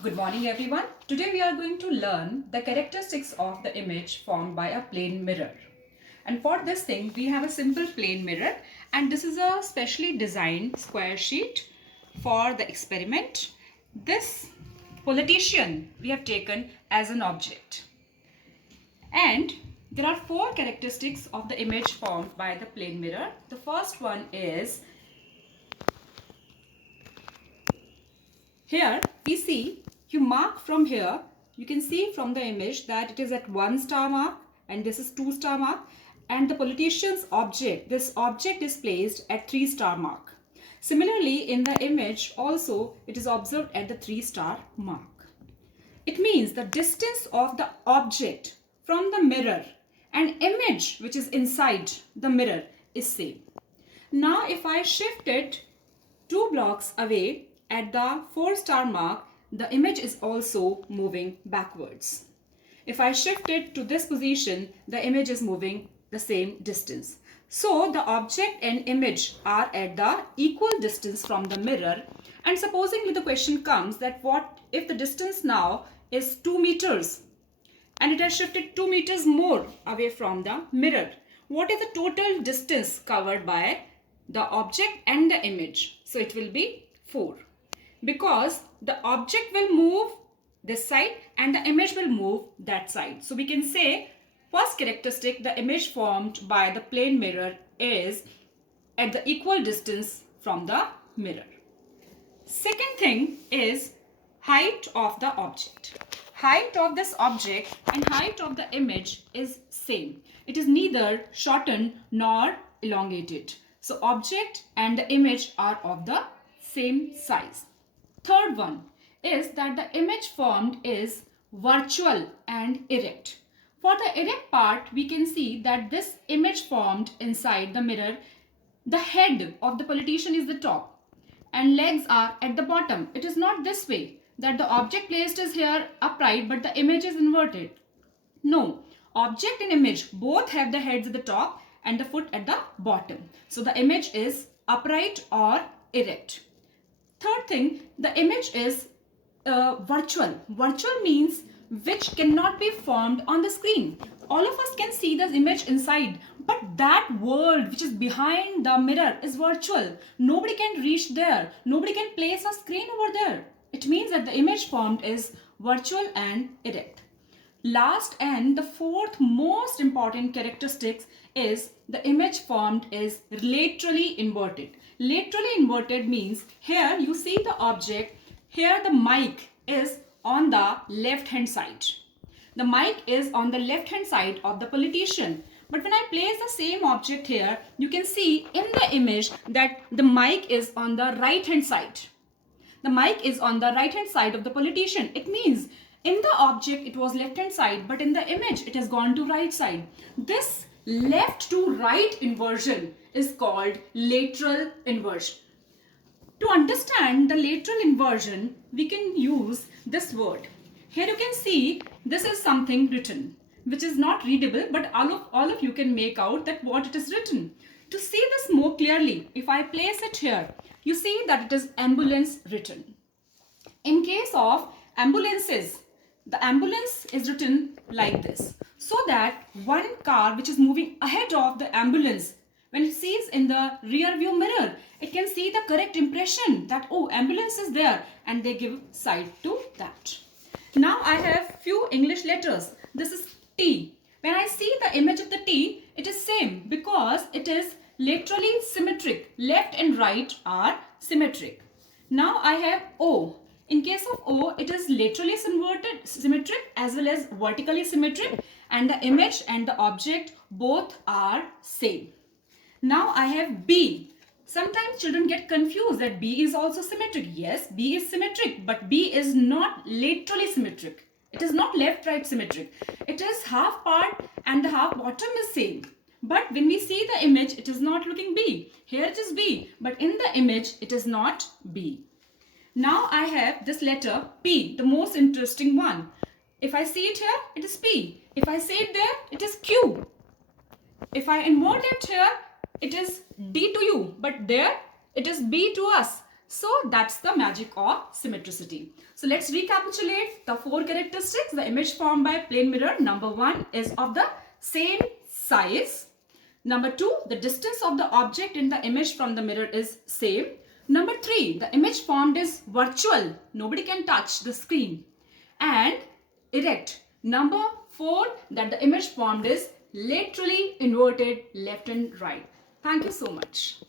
Good morning everyone. Today we are going to learn the characteristics of the image formed by a plane mirror. And for this thing we have a simple plane mirror, and this is a specially designed square sheet for the experiment. This politician we have taken as an object. And there are four characteristics of the image formed by the plane mirror. The first one is, here we see, you mark from here, you can see from the image that it is at 1 star mark and this is 2 star mark, and the politician's object, this object is placed at 3 star mark. Similarly, in the image also it is observed at the 3 star mark. It means the distance of the object from the mirror and image which is inside the mirror is same. Now if I shift it 2 blocks away at the 4 star mark, the image is also moving backwards. If I shift it to this position, the image is moving the same distance. So the object and image are at the equal distance from the mirror. And supposingly the question comes that what if the distance now is 2 meters and it has shifted 2 meters more away from the mirror? What is the total distance covered by the object and the image? So it will be 4, because the object will move this side and the image will move that side. So we can say first characteristic, the image formed by the plane mirror is at the equal distance from the mirror. Second thing is height of the object. Height of this object and height of the image is same. It is neither shortened nor elongated. So object and the image are of the same size. Third one is that the image formed is virtual and erect. For the erect part, we can see that this image formed inside the mirror, the head of the politician is the top and legs are at the bottom. It is not this way that the object placed is here upright but the image is inverted. No, object and image both have the heads at the top and the foot at the bottom. So the image is upright or erect. Third thing, the image is virtual. Virtual means which cannot be formed on the screen. All of us can see this image inside, but that world which is behind the mirror is virtual. Nobody can reach there. Nobody can place a screen over there. It means that the image formed is virtual and erect. Last and the fourth most important characteristics is the image formed is laterally inverted. Laterally inverted means here you see the object, here the mic is on the left hand side. The mic is on the left hand side of the politician. But when I place the same object here, you can see in the image that the mic is on the right hand side. The mic is on the right hand side of the politician. It means in the object it was left hand side, but in the image it has gone to right side. This left to right inversion is called lateral inversion. To understand the lateral inversion, we can use this word. Here you can see this is something written which is not readable, but all of you can make out that what it is written. To see this more clearly, if I place it here, you see that it is ambulance written. In case of ambulances, the ambulance is written like this, so that one car which is moving ahead of the ambulance, when it sees in the rear view mirror, it can see the correct impression that, oh, ambulance is there, and they give sight to that. Now I have few English letters. This is T. When I see the image of the T, it is same because it is laterally symmetric. Left and right are symmetric. Now I have O. In case of O, it is laterally symmetric as well as vertically symmetric, and the image and the object both are same. Now I have B. Sometimes children get confused that B is also symmetric. Yes, B is symmetric, but B is not laterally symmetric. It is not left-right symmetric. It is half part and the half bottom is same. But when we see the image, it is not looking B. Here it is B, but in the image, it is not B. Now I have this letter P, the most interesting one. If I see it here, it is P. If I see it there, it is Q. If I invert it here, it is D to U, but there it is B to us. So that's the magic of symmetricity. So let's recapitulate the 4 characteristics. The image formed by plane mirror, number 1, is of the same size. Number 2, the distance of the object in the image from the mirror is same. Number 3, the image formed is virtual. Nobody can touch the screen. And erect. Number 4, that the image formed is laterally inverted left and right. Thank you so much.